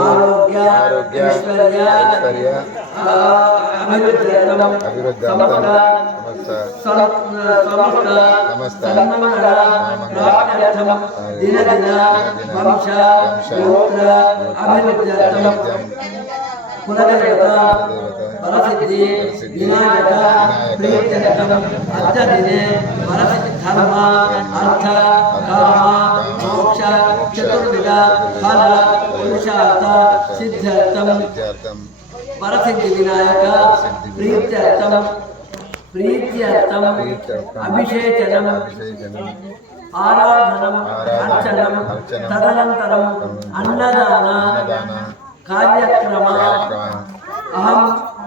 ఆరోగ్య ఐశ్వర్య అభివృద్ధి సమస్త దినదిన వంశ గోత్ర అభివృద్ధ్యర్థం వినాయక ధర్మ అర్థ కామ ఫల పురుషార్థ విద్యార్థం వరసిద్ధి వినాయక ప్రీత్యర్థం. ప్రీత్యర్థం. అభిషేచనం. ఆరాధనం. అర్చనం. తదనంతరం అన్నదాన. కార్యక్రమ.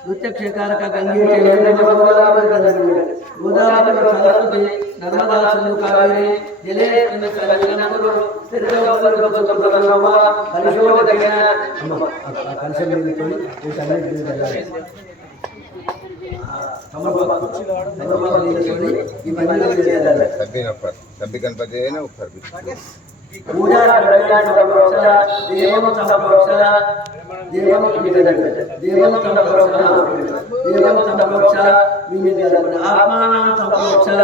చక్కరే దుర్చక్షేకారక గంగే గోదావరి సరస్వతి నర్మదా సింధు కావేరి జలే కలశోదకైన అమ్మ ఆ కలశం నిలుపుకొని వీటన్నిటిని చల్లాలి. సమర్పణ సమర్పణ నిలుపుకొని ఇవన్నీ చేయాలి సబ్బి నప్పర్ సబ్బి గణపతి అయినా ఉప్పర్ पूजा संरक्षण संरक्षण देवम संरक्षण देवम निवेदन देवम संरक्षण देवम संरक्षण निवेदन आत्मानां संरक्षण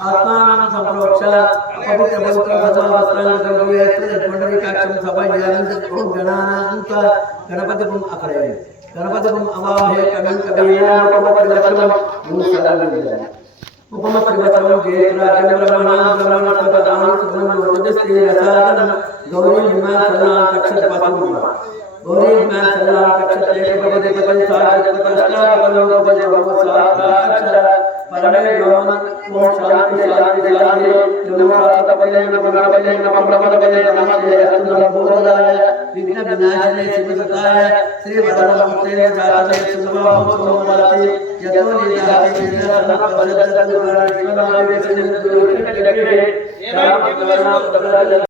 आत्मानां संरक्षण पवित्र वस्त्र भगवान संरक्षण पुण्डरीकाक्षम सभायानंद ओम गणानांत गणपतिपुम अकरय गणपतिपुम अवाहे कविं कविया पवित्र वस्त्र मूल सदा निवेदन ಗೌರಿ ವಿಘ್ನ ವಿನಾಶನೆ ಶ್ರೀ ಭದ್ರಮೂರ್ತಿ హిమాచలం కక్షతే భగవతి పరమే గౌమన్ ఓం శాంతి శాంతి శాంతి నమో రాతపల్లే నమో గణపల్లే నమో బ్రహ్మపల్లే నమో దేహందల బోధాయ విఘ్న వినాశనే శివసతాయ శ్రీ వరదమూర్తే జాతనే సుమోహోమోమలతి యతో నిజాతి నిజన పరదత్తు గణావేశనే దుర్గటే శివ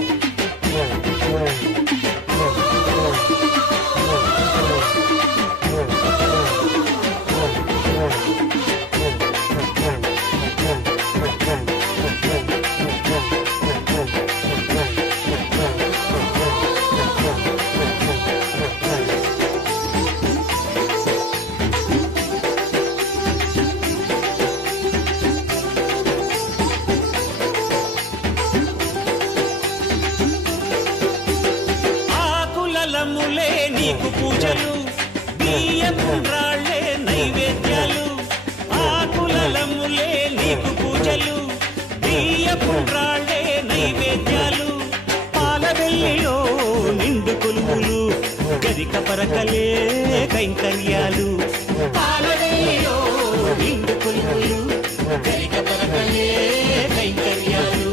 Kong. నైవేద్యాలు పరకలే కైంకర్యాలు. పాలనీలో నిండు కొలుపులు గరిక పరకలే కైంకర్యాలు.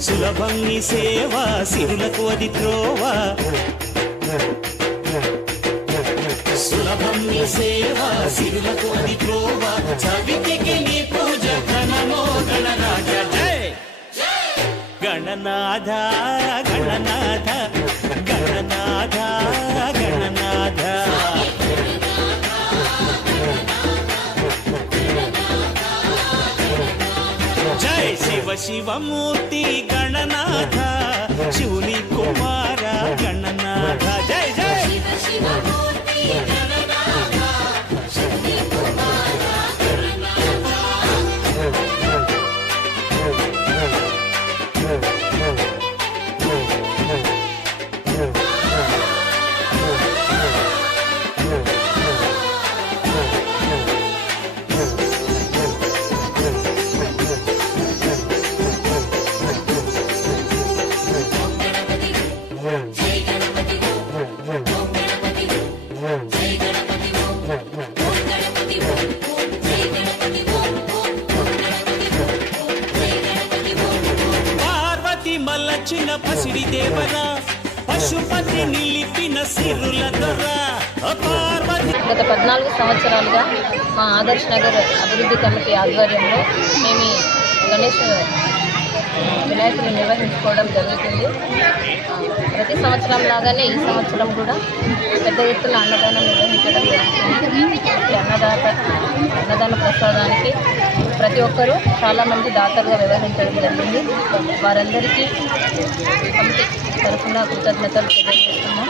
సులభం నీ సేవ సిరులకు అది త్రోవ. సులభం నీ సేవ సిరులకు అది త్రోవ. చవితికి నీ పూజ ఘనమో గణరాజ. గణనాథ గణనాథ గణనాథ. శివమూర్తి గణనాథ శివుని పసిడి దేవరా పశుపతి నిలిపిన సిరుల దొర. గత పద్నాలుగు సంవత్సరాలుగా మా ఆదర్శ్ నగర్ అభివృద్ధి కమిటీ ఆధ్వర్యంలో మేము గణేష్ వినాయకుని నిర్వహించుకోవడం జరుగుతుంది. ప్రతి సంవత్సరం లాగానే ఈ సంవత్సరం కూడా పెద్ద ఎత్తున అన్నదానం నిర్వహించడం జరుగుతుంది. అన్నదాత అన్నదాన ప్రసాదానికి ప్రతి ఒక్కరూ చాలామంది దాతలుగా వ్యవహరించడం జరిగింది. వారందరికీ కమిటీ తరఫున కృతజ్ఞతలు తెలియజేస్తున్నాం.